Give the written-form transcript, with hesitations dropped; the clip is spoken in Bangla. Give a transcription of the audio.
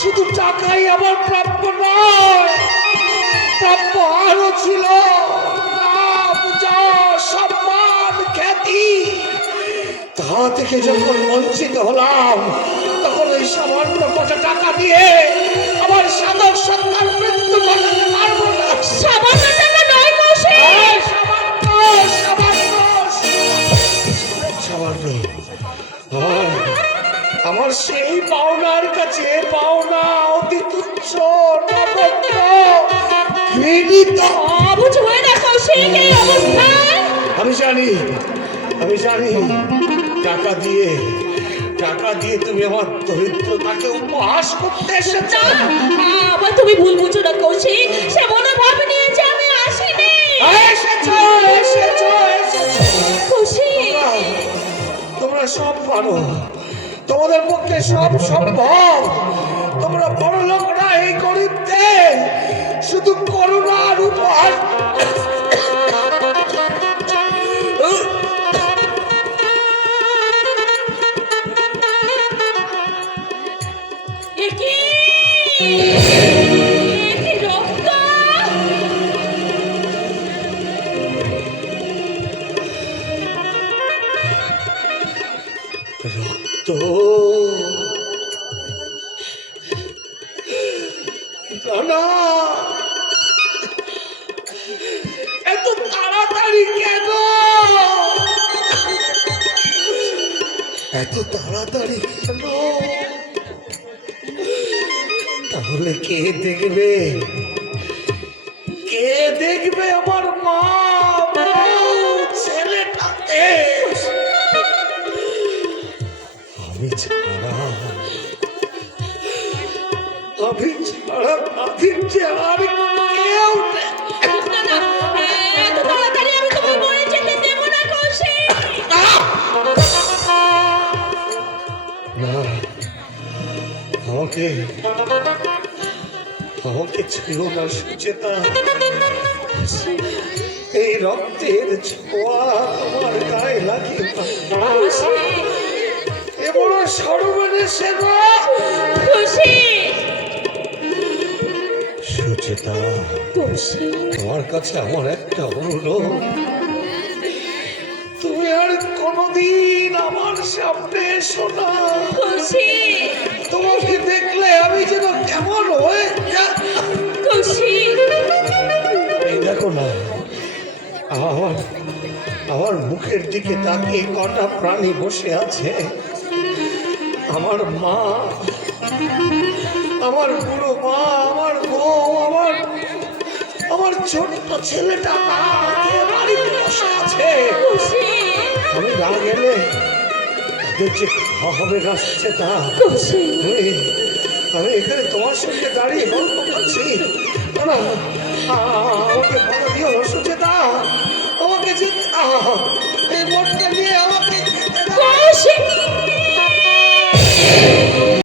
শুধু টাকাই আমার প্রাপ্য নয়, প্রাপ্য আরো ছিল নাম, যশ, সম্মান, খ্যাতি। তা থেকে যখন বঞ্চিত হলাম, তখন ওই সামান্য কত টাকা দিয়ে আমার সাধক সন্তান মৃত্যু ঘটাতে পারবো না। সামান্য টাকা নয় কৌশিক, সামান্য সামান্য সামান্য আমার সেই পাওনার কাছে পাওনা অতি তুচ্ছ, নগণ্য, ঘৃণিত। অবুঝ হয়ে না কৌশিক এই অবস্থায়। আমি জানি টাকা দিয়ে তুমি আমার দরিদ্রতাকে উপহাস করতে এসেছ। আবার তুমি ভুল বুঝো না কৌশিক, সে মনোভাব নিয়ে যে আমি আসিনি। এসেছো কৌশিক, তোমরা সব পারো, তোমাদের পক্ষে সব সম্ভব। তোমরা বড় লোকরা এই গরিবদের শুধু করুণার উপহাস। রক্ত, রক্ত না, এত তাড়াতাড়ি কেন? এত তাড়াতাড়ি কেন? তাহলে কে দেখবে? কে দেখবে আমার মা ছেলেটাকে? আমি ছাড়া তাদের যে আর কেউ নেই। এত তাড়াতাড়ি আমি তোমায় মরে যেতে দেব না কৌশিক। না, আমাকে ছিল না সুচেতা। এই রক্তের ছোঁয়া আমার গায়ে লাগে না। এ বড় সর্বনেশে সুচেতা, তোমার কাছে আমার একটা অনুরোধ, তুমি আর কোনদিন আমার সামনে এসো না। তোমাকে দেখলে আমি যেন কেমন হয়ে এই দেখো না, আমার মুখের দিকে তাকিয়ে কটা প্রাণী বসে আছে। আমার মা, আমার বুড়ো মা, আমার বউ, আমার ছোট্ট ছেলেটা বাড়িতে বসে আছে। আমি না গেলে ওদের যে খাওয়া হবে না সুচেতা। আমি এখানে তোমার সঙ্গে দাঁড়িয়ে গল্প করছি, আমাকে বলা দিও সুচেতা।